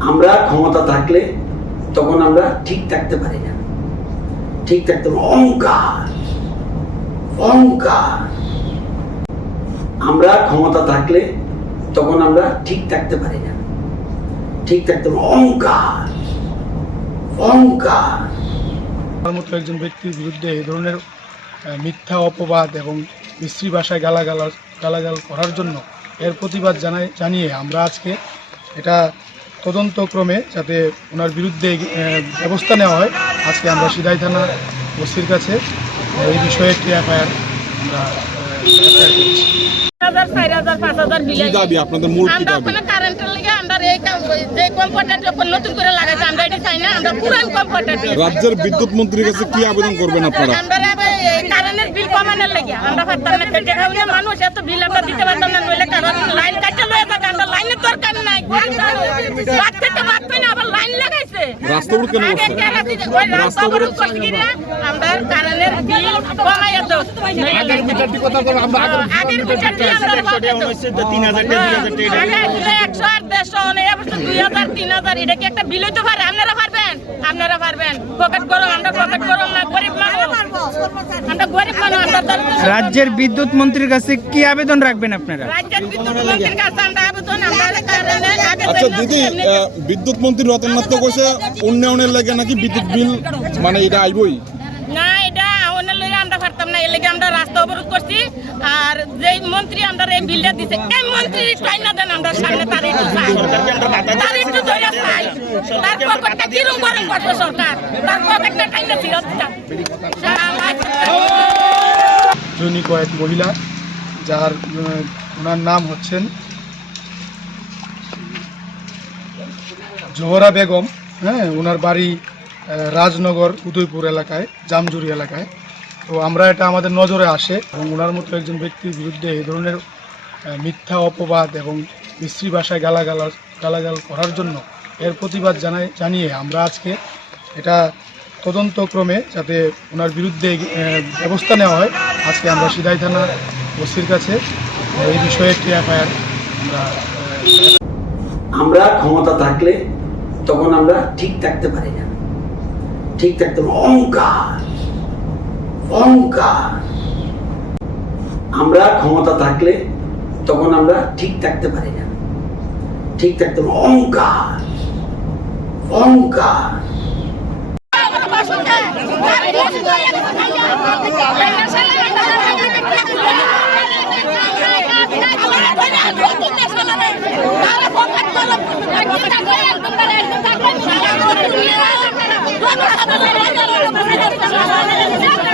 আমরা ক্ষমতা থাকলে তখন আমরা ঠিক থাকতে পারি না। ঠিক থাকতে অহংকার। অহংকার। আমরা ক্ষমতা থাকলে তখন আমরা ঠিক থাকতে পারি না। ঠিক থাকতে অহংকার। অহংকার। মতো একজন ব্যক্তির বিরুদ্ধে এই ধরনের মিথ্যা, অপবাদ এবং মিস্ত্রি ভাষায় গালাগাল গালাগাল করার জন্য এর প্রতিবাদ জানাই জানিয়ে আমরা আজকে এটা তদন্তক্রমে যাতে ওনার বিরুদ্ধে ব্যবস্থা নেওয়া হয় আজকে আমরা সিদাই থানা ওসির কাছে এই বিষয়ে একটি এফআইআর রাজ্যের বিদ্যুৎ মন্ত্রীর কাছে কি আবেদন করবেন আপনারা? কারেন্টের বিল কমানোর লাগে আমরা মানুষ এত বিল আমরা দিতে পারতাম না না আবার লাইন লাগাইছে। রাস্তা কেন রাস্তা আমরা বিল কমাইয়া দাও আগের মিটারটি কথা বলো আমরা আগের মিটারটি আমরা এটা কি একটা বিল হইতে পারে? আপনারা পারবেন? আপনারা পারবেন। পকেট গরম আমরা পকেট গরম না গরিব মানুষ। আমরা গরিব মানুষ আমরা রাজ্যের বিদ্যুৎ মন্ত্রীর কাছে কি আবেদন রাখবেন আপনারা? রাজ্যের বিদ্যুৎ মন্ত্রীর কাছে আমরা আবেদন আমরা আচ্ছা যেমন দিদি বিদ্যুৎ মন্ত্রী রতন নাথ তো কইছে উন্নয়নের লাগে নাকি বিদ্যুৎ বিল মানে এটা আইবই। না এটা অনেক লইলে আমরা পারতাম না এর লেগে আমরা রাস্তা অবরোধ করছি। আর যে মন্ত্রী আমরা এই বিলটা দিছে এই মন্ত্রী টাই না দেন আমরা সামনে তার একটু তার একটু ধরে চাই। তার পকেটটা কিরম গরম করবে সরকার? তার পকেটটা টাই না ফিরত দিতাম জনী কয়েক মহিলা যার ওনার নাম হচ্ছেন জোহরা বেগম হ্যাঁ ওনার বাড়ি রাজনগর, উদয়পুর এলাকায়, জামজুরি এলাকায়। তো আমরা এটা আমাদের নজরে আসে এবং ওনার মতো একজন ব্যক্তির বিরুদ্ধে এই ধরনের মিথ্যা অপবাদ এবং মিস্ত্রি ভাষায় গালাগাল গালাগাল করার জন্য এর প্রতিবাদ জানাই, জানিয়ে আমরা আজকে এটা তদন্তক্রমে যাতে ওনার বিরুদ্ধে ব্যবস্থা নেওয়া হয়, আজকে আমরা সিদাই থানা ওসির কাছে এই বিষয়ে একটি এফআইআর আমরা আমরা ক্ষমতা থাকলে তখন আমরা ঠিক থাকতে পারি না। ঠিক থাকতে অহংকার অহংকার। আমরা ক্ষমতা থাকলে তখন আমরা ঠিক থাকতে পারি না। ঠিক থাকতে অহংকার অহংকার। Thank you.